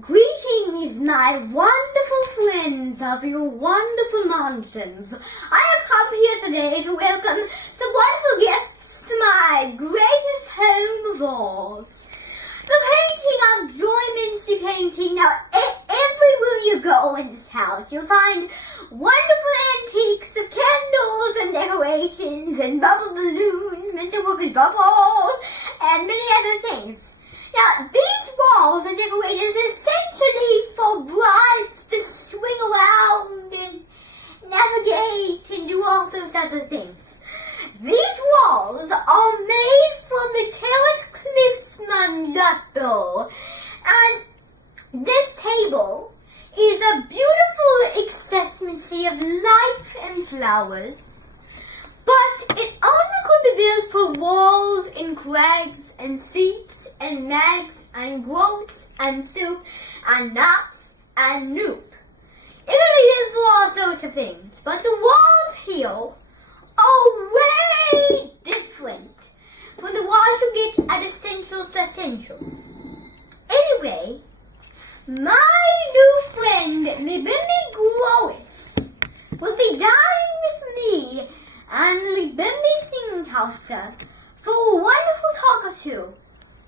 Greetings, my wonderful friends of your wonderful mountains. I have come here today to welcome some wonderful guests to my greatest home of all. The painting of Joy Mincy Painting. Now, everywhere you go in this house, you'll find wonderful antiques of candles and decorations and bubble balloons, Mr. Whooper's bubbles, and many other things. Now, these walls are decorated essentially for brides to swing around and navigate and do all those other things. These walls are made from the terrace cliffs mandato, and this table is a beautiful ecstasy of life and flowers, but it only could be built for walls and crags and seats and mags and groats and soup and nuts and noop. It really is for all sorts of things, but the walls here are way different from the walls you get at Essentials. Anyway, my new friend, Libimbi Gross, will be dining with me and Libimbi Singhouse for a wonderful talk or two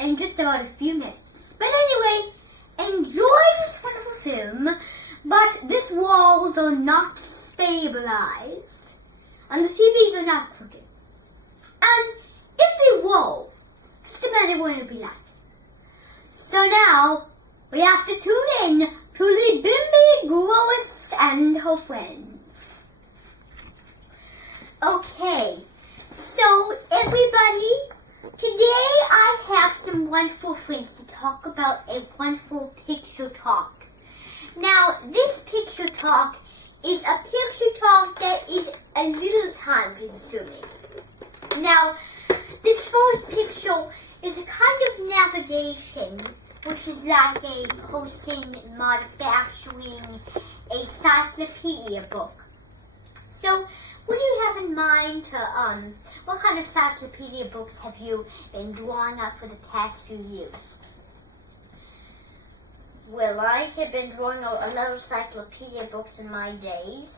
in just about a few minutes. But anyway, enjoy this wonderful film, but these walls are not stabilized, and the TVs are not crooked. And if they were, just imagine what it would be like. So now, we have to tune in to Libimbi Gross and her friends. Okay, so everybody, today I have some wonderful things to talk about, a wonderful picture talk. Now, this picture talk is a picture talk that is a little time consuming. Now, this first picture is a kind of navigation, which is like a person manufacturing a encyclopedia book. So, what do you have in mind to, what kind of encyclopedia books have you been drawing up for the past few years? Well, I have been drawing a lot of encyclopedia books in my days,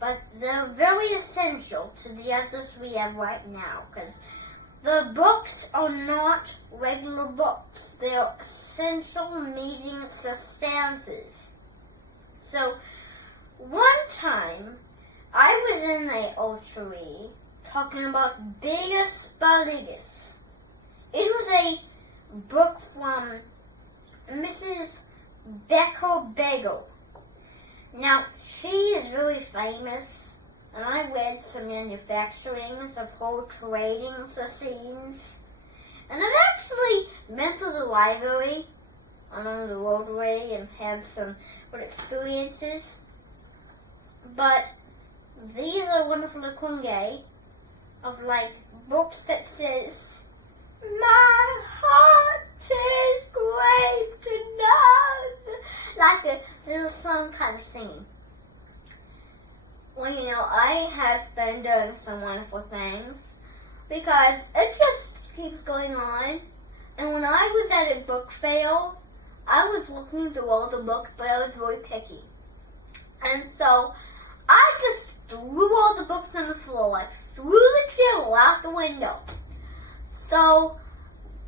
but they're very essential to the others we have right now, because the books are not regular books. They're essential meaning substances. So, one time, I was in a orchard talking about Biggest Baligus. It was a book from Mrs. Becker Bagel. Now, she is very famous, and I read some manufacturings of her trading scenes. And I've actually been to the library along the roadway and had some good experiences. But these are wonderful kunge of like books that says, "My heart is great enough," like a little song kind of singing. Well, you know, I have been doing some wonderful things because it just keeps going on. And when I was at a book fair, I was looking through all the books, but I was very picky. And so I just threw all the books on the floor, like threw the chill out the window. So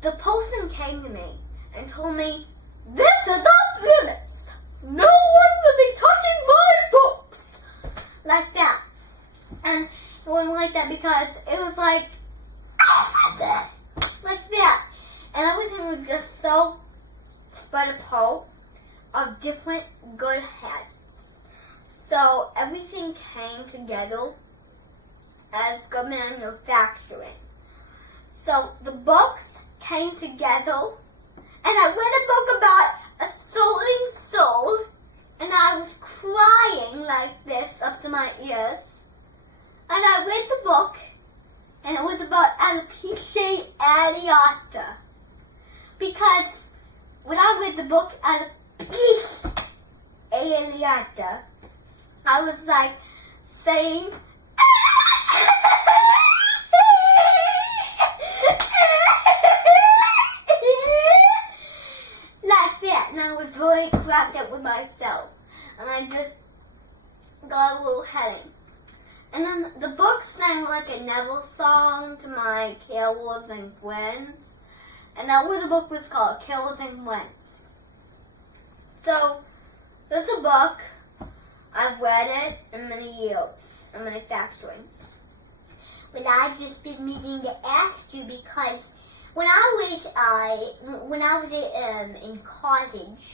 the person came to me and told me, "This is off limits. No one will be touching my books." Like that. And it wasn't like that because it was like that. And everything was just so spread apart of different good hats. So everything came together as good manufacturing. So the books came together, and I read a book about a soaring soul, and I was crying like this up to my ears. And I read the book, and it was about alopecia areata. Because when I read the book alopecia areata, I was like saying, I just got a little headache. And then the book sang like a Neville song to my Carolers and Friends. And that was the book was called, Carolers and Friends. So, this is a book. I've read it in many years, in many factories. But I've just been needing to ask you because when I was in college,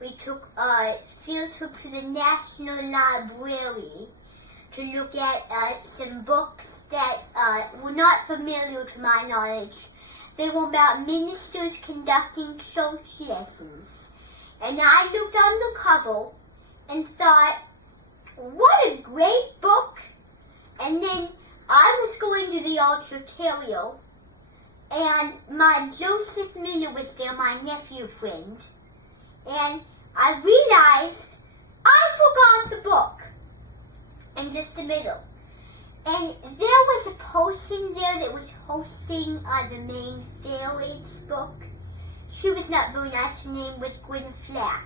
we took a field trip to the National Library to look at some books that were not familiar to my knowledge. They were about ministers conducting church lessons. And I looked on the cover and thought, what a great book. And then I was going to the altar and my Joseph Miller was there, my nephew friend. And I realized I forgot the book in just the middle. And there was a person there that was hosting the main fair book. She was not very nice. Her name was Gwen Flack.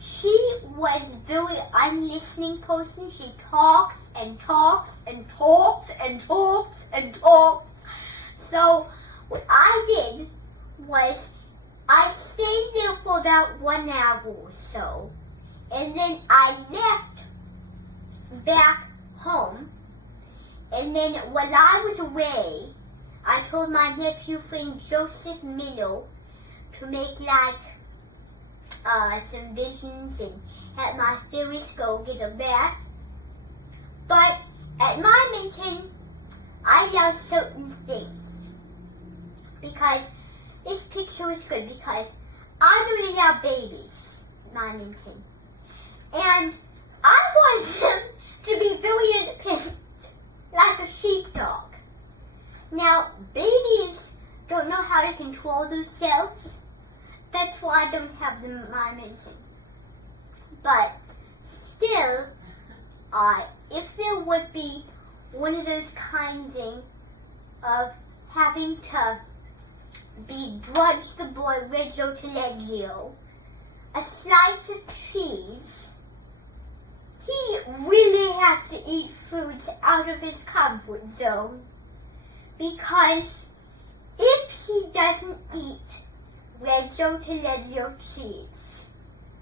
She was a very unlistening person. She talks and talks and talks and talks and talks. So what I did was I stayed there for about 1 hour or so. And then I left back home. And then while I was away, I told my nephew friend Joseph Miller to make like some visions and have my Ferris go get a bath. But at my meeting, I love certain things. Because this picture is good because I really love babies, my meeting. And I want them to be very independent, like a sheepdog. Now, babies don't know how to control themselves. That's why I don't have them in my meeting. But still, if there would be one of those kinds of having to begrudge the boy Reggio to Leggio a slice of cheese, he really has to eat foods out of his comfort zone. Because if he doesn't eat Reggio to Leggio cheese,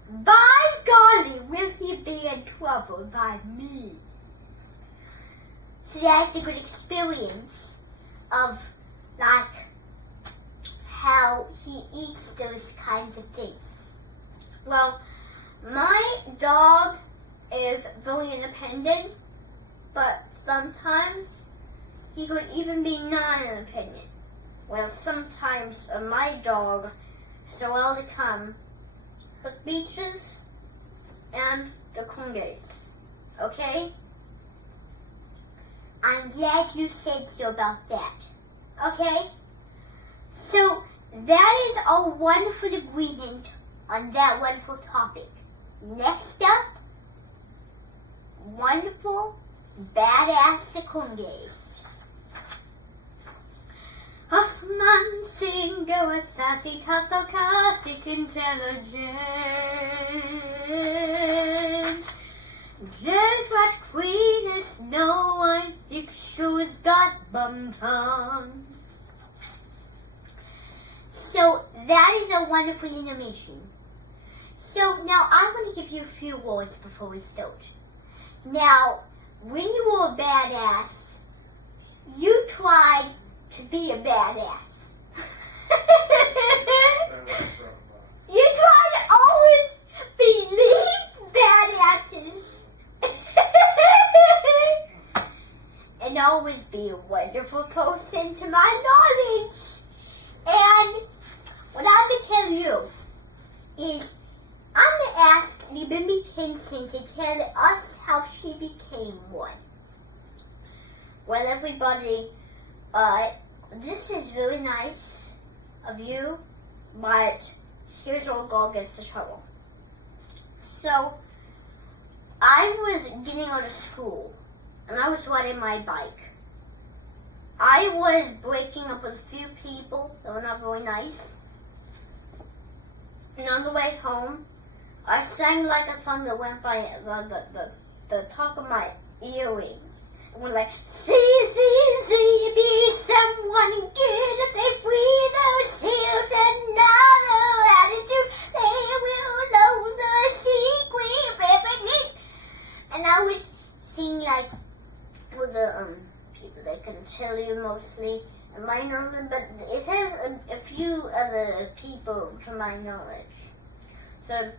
by golly, will he be in trouble by me? So that's a good experience of like how he eats those kinds of things. Well, my dog is very independent, but sometimes he could even be non-independent. Well, sometimes my dog is allowed to come to the beaches and the congays. Okay? I'm glad you said so about that. Okay? So, that is a wonderful agreement on that wonderful topic. Next up, wonderful, badass secundaries. Hoffman Singer, a sassy, sarcastic, intelligent. Just what queen is no one, if shoes got bum tongue. So that is a wonderful animation. So now I want to give you a few words before we start. Now, when you were a badass, you tried to be a badass. You try to always believe badasses. And always be a wonderful person to my knowledge. And what I'm going to tell you is I'm going to ask Libby Kinston to tell us how she became one. Well, everybody, this is really nice of you, but here's where girl gets to trouble. So, I was getting out of school, and I was riding my bike. I was breaking up with a few people that were not very nice. And on the way home, I sang like a song that went by the top of my earrings. It went like, see, be someone good. If they free those hills, another attitude, they will know the secret rapidly. And I was singing like for the people that can tell you mostly, and my knowledge, but it has a few other people to my knowledge. So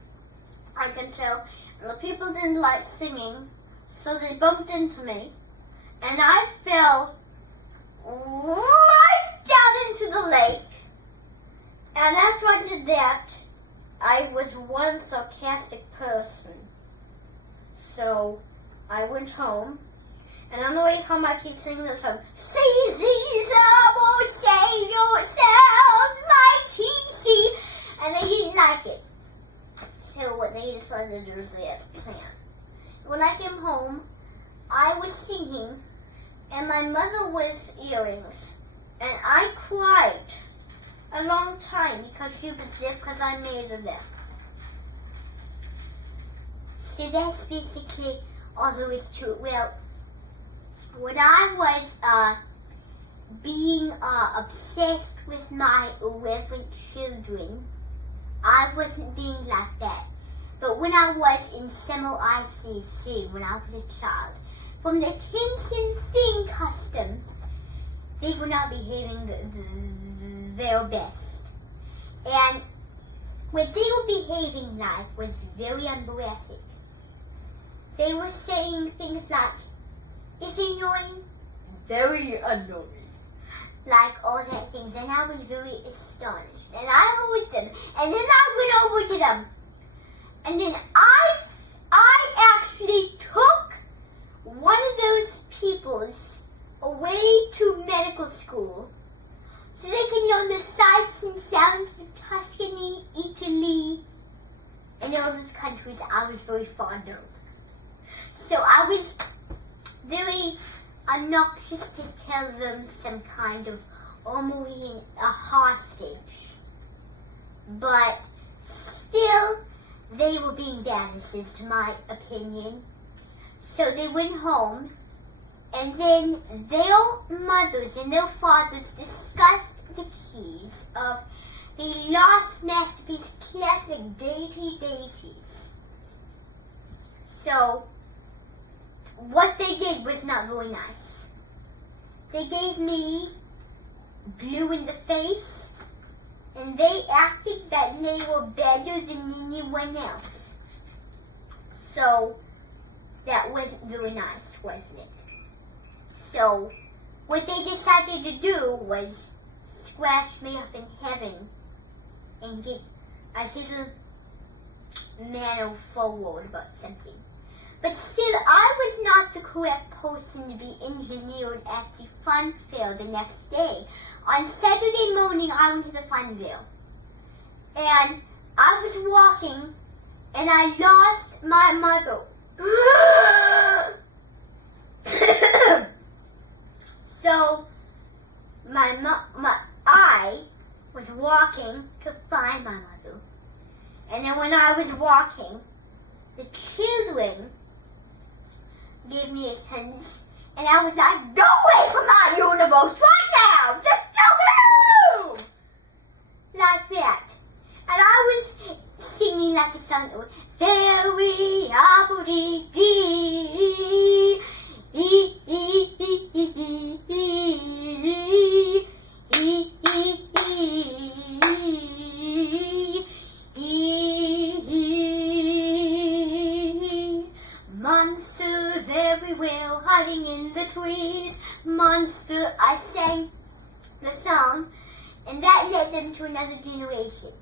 I can tell, and the people didn't like singing, so they bumped into me, and I fell right down into the lake. And after I did that, I was one sarcastic person. So I went home, and on the way home I keep singing this song. See, will save yourselves, mighty. And they didn't like it. So what they decided to do is they had a plan. When I came home, I was singing, and my mother was earrings, and I cried a long time because she was deaf, because I made her deaf. So that's basically all there is to it. Well, when I was being obsessed with my irreverent children, I wasn't being like that. But when I was in semi-ICC, when I was a child, from the Tintin Thing custom, they were not behaving their best. And what they were behaving like was very unpoetic. They were saying things like, "It's annoying," "very annoying," like all that things, and I was very astonished. And I heard them, and then I went over to them, and then I actually took one of those people away to medical school so they could learn the sights and sounds of Tuscany, Italy, and all those countries I was very fond of. So I was very obnoxious to tell them some kind of almost a hostage. But still, they were being badasses, to my opinion. So they went home, and then their mothers and their fathers discussed the keys of the lost masterpiece classic Deities. So what they did was not very nice. They gave me blue in the face, and they acted that they were better than anyone else. So that wasn't very nice, wasn't it? So what they decided to do was scratch me up in heaven and get a little manner forward about something. But still, I was not the correct person to be engineered at the fun fair the next day. On Saturday morning, I went to the fun fair. And I was walking, and I lost my mother. So, I was walking to find my mother. And then when I was walking, the children gave me a sentence, and I was like, "Go away from my universe right now! Just don't move!" Like that. And I was singing like a song that was very monsters everywhere hiding in the trees. Monster, I sang the song, and that led them to another generation.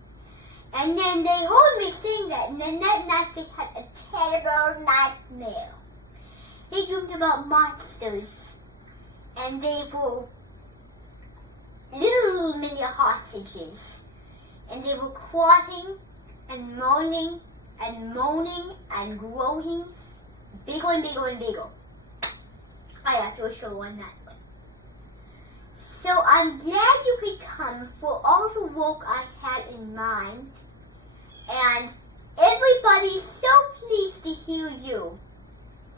And then they heard me sing that, and then that night they had a terrible nightmare. They dreamed about monsters, and they were little mini hostages, and they were crying and moaning and moaning and growing bigger and bigger and bigger. I have to show one that way. So I'm glad you could come for all the work I had in mind, and everybody's so pleased to hear you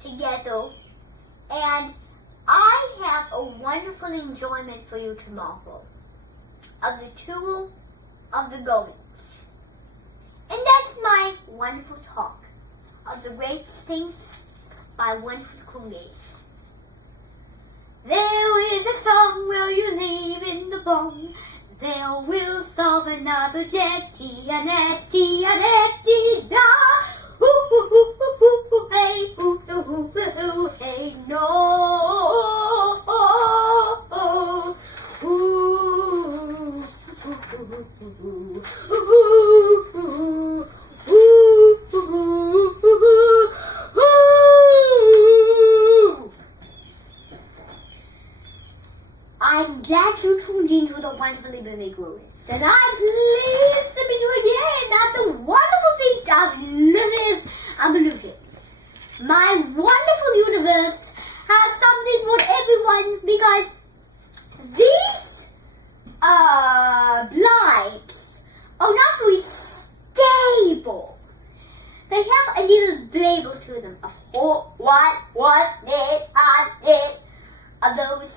together, and I have a wonderful enjoyment for you tomorrow of the tour of the goings. And that's my wonderful talk of the great things by wonderful creators. There is a song where you live in the bone. There will solve another jetty, an etty, da. Hoo hoo hoo hoo hoo hoo, hey, hoo hoo hoo hoo, hey, no. I'm glad you tuned in to the wonderfully big group. And I'm pleased to be doing again at the wonderful feat of illusion. My wonderful universe has something for everyone because these blinds are not very stable. They have a little label to them. What, it, of those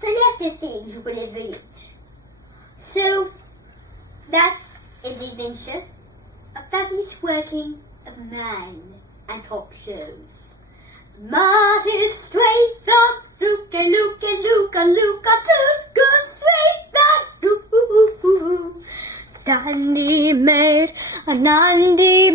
selected things you could read. So, that is the adventure of fabulous working of man and talk shows. Marty straight the Luka, straight the Dandy made a Nandi